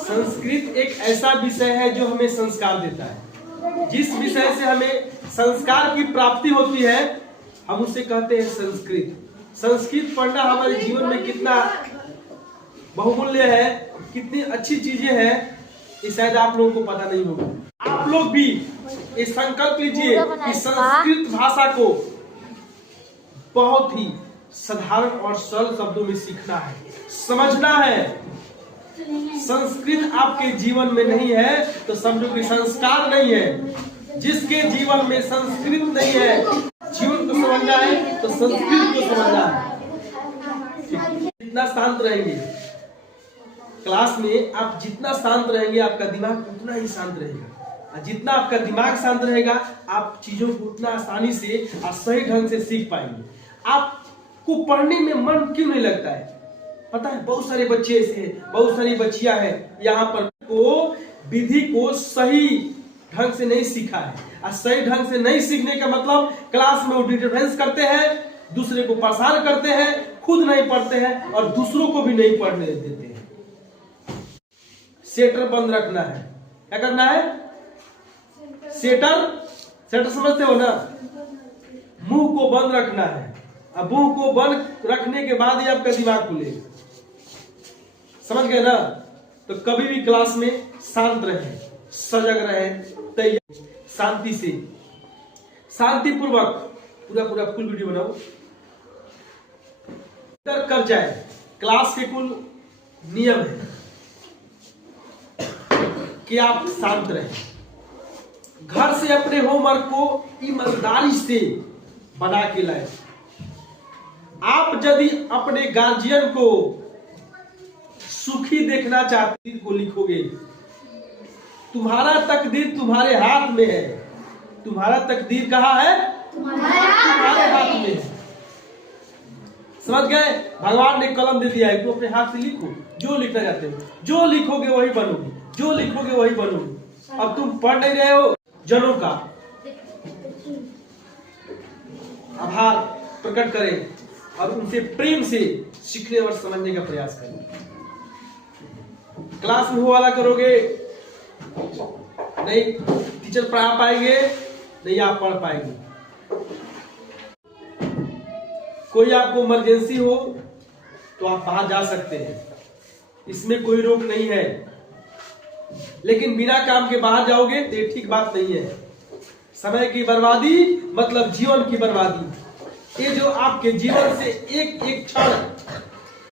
संस्कृत एक ऐसा विषय है जो हमें संस्कार देता है। जिस विषय से हमें संस्कार की प्राप्ति होती है हम उसे कहते हैं संस्कृत। संस्कृत पढ़ना हमारे जीवन में कितना बहुमूल्य है, कितनी अच्छी चीजें हैं, ये शायद आप लोगों को पता नहीं होगा। आप लोग भी ये संकल्प लीजिए कि संस्कृत भाषा को बहुत ही साधारण और सरल शब्दों में सीखना है, समझना है। संस्कृत आपके जीवन में नहीं है तो समझो कि संस्कार नहीं है। जिसके जीवन में संस्कृत नहीं है, जीवन को समझना है तो संस्कृत को समझना है। जितना शांत रहेंगे क्लास में, आप जितना शांत रहेंगे आपका दिमाग उतना ही शांत रहेगा। जितना आपका दिमाग शांत रहेगा आप चीजों को उतना आसानी से और सही ढंग से सीख पाएंगे। आपको पढ़ने में मन क्यों नहीं लगता है पता है? बहुत सारे बच्चे ऐसे हैं, बहुत सारी बच्चियां हैं यहाँ पर को विधि को सही ढंग से नहीं सीखा है। और सही ढंग से नहीं सीखने का मतलब क्लास में वो डिस्टर्बेंस करते हैं, दूसरे को परेशान करते हैं, खुद नहीं पढ़ते हैं और दूसरों को भी नहीं पढ़ने देते हैं। सेटर बंद रखना है। क्या करना है? सेटर समझते हो ना? मुंह को बंद रखना है। अब मुंह को बंद रखने के बाद ही आपका दिमाग खुलेगा। समझ गए ना? तो कभी भी क्लास में शांत रहे, सजग रहे, तैयार, शांति से, शांति पूर्वक पूरा फुल वीडियो बनाओ कर जाए। क्लास के कुल नियम है कि आप शांत रहें। घर से अपने होमवर्क को ईमानदारी से बना के लाए। आप यदि अपने गार्जियन को सुखी देखना चाहते को लिखोगे। तुम्हारा तकदीर तुम्हारे हाथ में है। तुम्हारा तकदीर कहाँ है? तुम्हारे हाथ में है। समझ गए? भगवान ने कलम दे दिया है, तुम अपने हाथ से लिखो जो लिखना चाहते हो। जो लिखोगे वही बनोगे, जो लिखोगे वही बनोगे। अब तुम पढ़ नहीं रहे हो, जनों का आभार प्रकट करें और उनसे प्रेम से सीखने और समझने का प्रयास करें। क्लास में वो वाला करोगे नहीं टीचर पढ़ा पाएंगे, नहीं आप पढ़ पाएंगे। कोई आपको इमरजेंसी हो तो आप बाहर जा सकते हैं, इसमें कोई रोक नहीं है। लेकिन बिना काम के बाहर जाओगे तो ये ठीक बात नहीं है। समय की बर्बादी मतलब जीवन की बर्बादी। ये जो आपके जीवन से एक एक क्षण